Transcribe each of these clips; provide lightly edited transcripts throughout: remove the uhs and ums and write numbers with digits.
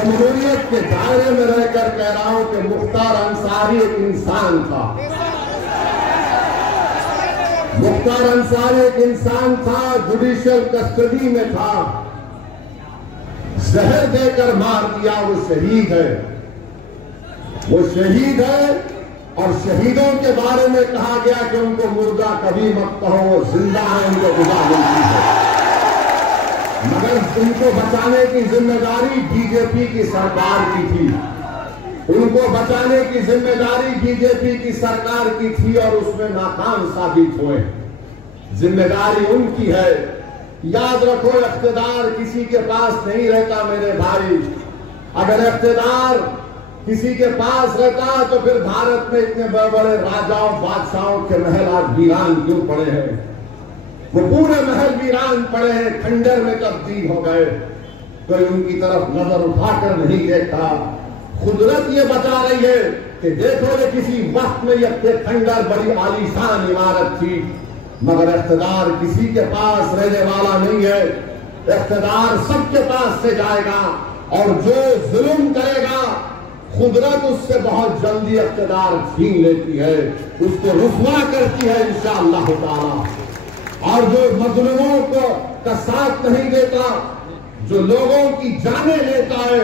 जमहूरियत के दायरे में रहकर कह रहा हूं कि मुख्तार अंसारी एक इंसान था। मुख्तार अंसारी एक इंसान था, जुडिशियल कस्टडी में था, जहर देकर मार दिया। वो शहीद है, वो शहीद है। और शहीदों के बारे में कहा गया कि उनको मुर्दा कभी मत कहो, वो जिंदा है, उनको गुजा मिलती है। मगर उनको बचाने की जिम्मेदारी बीजेपी की सरकार की थी, उनको बचाने की जिम्मेदारी बीजेपी की सरकार की थी और उसमें नाकाम साबित हुए। जिम्मेदारी उनकी है। याद रखो, इख्तिदार किसी के पास नहीं रहता मेरे भाई। अगर इख्तिदार किसी के पास रहता तो फिर भारत में इतने बड़े बड़े राजाओं बादशाहों के महल आज वीरान क्यों पड़े हैं? वो पूरे महल वीरान पड़े हैं, खंडर में तब्दील हो गए। कोई उनकी तरफ नजर उठाकर नहीं देखता। कुदरत ये बता रही है कि देखो, ये किसी वक्त में ये खंडर बड़ी आलीशान इमारत थी, मगर इख्तिदार किसी के पास रहने वाला नहीं है। इख्तिदार सबके पास से जाएगा और जो जुल्म करेगा कुदरत उससे बहुत जल्दी इख्तिदार छीन लेती है, उसको रुसवा करती है इंशाअल्लाह ताला। और जो मजलूमों को का साथ नहीं देता, जो लोगों की जाने लेता है,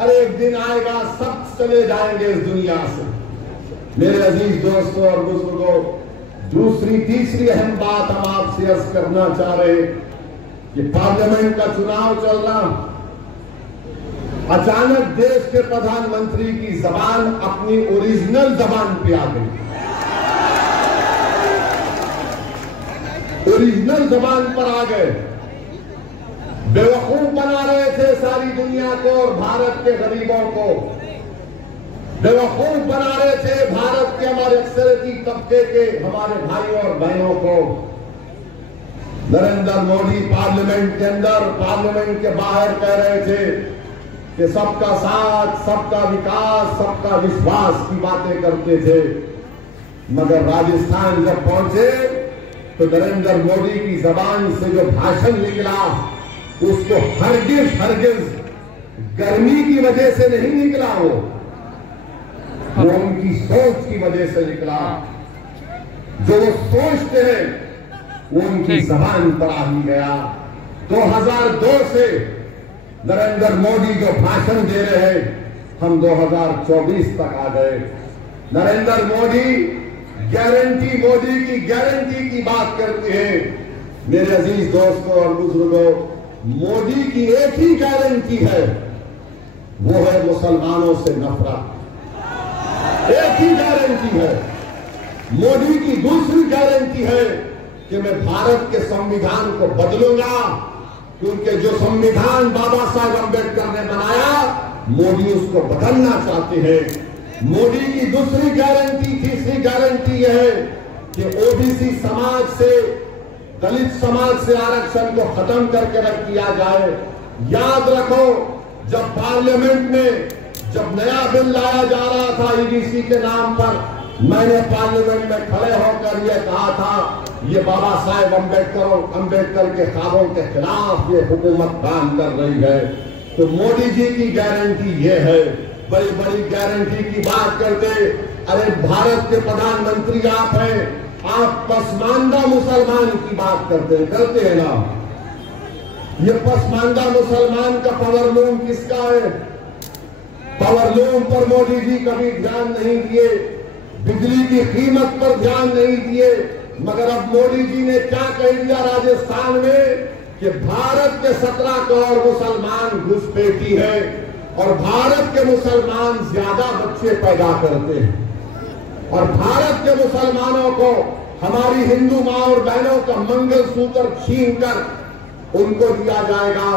अरे एक दिन आएगा सब चले जाएंगे इस दुनिया से। मेरे अजीज दोस्तों और बुजुर्गों, दूसरी तीसरी अहम बात हम आपसे अर्ज करना चाह रहे कि पार्लियामेंट का चुनाव चल रहा, अचानक देश के प्रधानमंत्री की जबान अपनी ओरिजिनल जबान पे आ गई। ओरिजिनल जबान पर आ गए। बेवकूफ बना रहे थे सारी दुनिया को और भारत के गरीबों को। बेवकूफ बना रहे थे भारत के हमारे अक्सरती तबके के हमारे भाइयों और बहनों को। नरेंद्र मोदी पार्लियामेंट के अंदर, पार्लियामेंट के बाहर कह रहे थे कि सबका साथ, सबका विकास, सबका विश्वास की बातें करते थे। मगर राजस्थान जब पहुंचे तो नरेंद्र मोदी की जबान से जो भाषण निकला, उसको हरगिज गर्मी की वजह से नहीं निकला, वो उनकी सोच की वजह से निकला। जो वो सोचते हैं वो उनकी जबान पर आ ही गया। 2002 से नरेंद्र मोदी जो भाषण दे रहे हैं, हम 2024 तक आ गए। नरेंद्र मोदी मोदी की गारंटी की बात करते हैं। मेरे अजीज दोस्तों और बुजुर्गों, मोदी की एक ही गारंटी है, वो है मुसलमानों से नफरत। एक ही गारंटी है। मोदी की दूसरी गारंटी है कि मैं भारत के संविधान को बदलूंगा, क्योंकि जो संविधान बाबा साहब अम्बेडकर ने बनाया, मोदी उसको बदलना चाहते हैं। मोदी की दूसरी गारंटी, तीसरी गारंटी यह है कि ओबीसी समाज से, दलित समाज से आरक्षण को खत्म करके रख दिया जाए। याद रखो, जब पार्लियामेंट में जब नया बिल लाया जा रहा था ईबीसी के नाम पर, मैंने पार्लियामेंट में खड़े होकर यह कहा था, ये बाबा साहेब अम्बेडकर के ख्वाबों के खिलाफ ये हुकूमत काम कर रही है। तो मोदी जी की गारंटी ये है। बड़ी बड़ी गारंटी की बात करते, अरे भारत के प्रधानमंत्री आप हैं, आप पसमानदा मुसलमान की बात करते हैं ना। ये पसमानदा मुसलमान का पावरलूम किसका है? पावरलूम पर मोदी जी कभी ध्यान नहीं दिए, बिजली की कीमत पर ध्यान नहीं दिए। मगर अब मोदी जी ने क्या कह दिया राजस्थान में कि भारत के 17 करोड़ मुसलमान घुसपैठी है और भारत के मुसलमान ज्यादा बच्चे पैदा करते हैं और भारत के मुसलमानों को हमारी हिंदू मां और बहनों का मंगलसूत्र छीनकर उनको दिया जाएगा।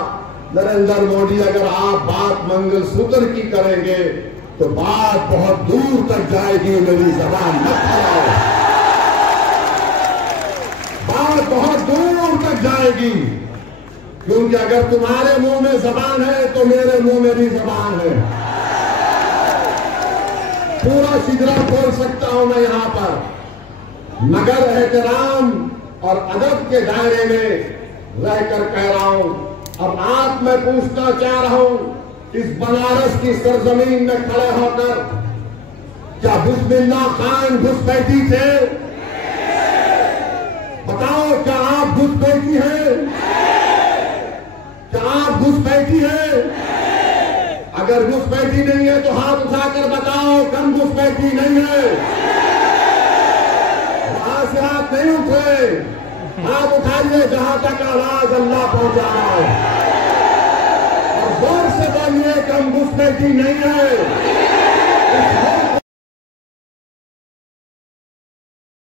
नरेंद्र मोदी, अगर आप बात मंगलसूत्र की करेंगे तो बात बहुत दूर तक जाएगी। मेरी जबान मत चलाओ, बात बहुत दूर तक जाएगी, क्योंकि अगर तुम्हारे मुंह में जबान है तो मेरे मुंह में भी जबान है। पूरा सिजरा खोल सकता हूं मैं यहां पर, मगर एहतराम और अदब के दायरे में रहकर कह रहा हूं। अब आप मैं पूछना चाह रहा हूं इस बनारस की सरजमीन में खड़े होकर क्या बिस्मिल्लाह खान घुसपैठी थे? बताओ, क्या आप घुसपैठी हैं? क्या आप घुसपैठी हैं? अगर घुसपैठी नहीं है तो हाथ उठाकर बताओ कम घुसपैठी नहीं है। वहां से हाथ नहीं उठे, हाथ उठाइए जहां तक आवाज अल्लाह पहुंचा रहा है और जोर से बोलिए कम घुसपैठी नहीं है।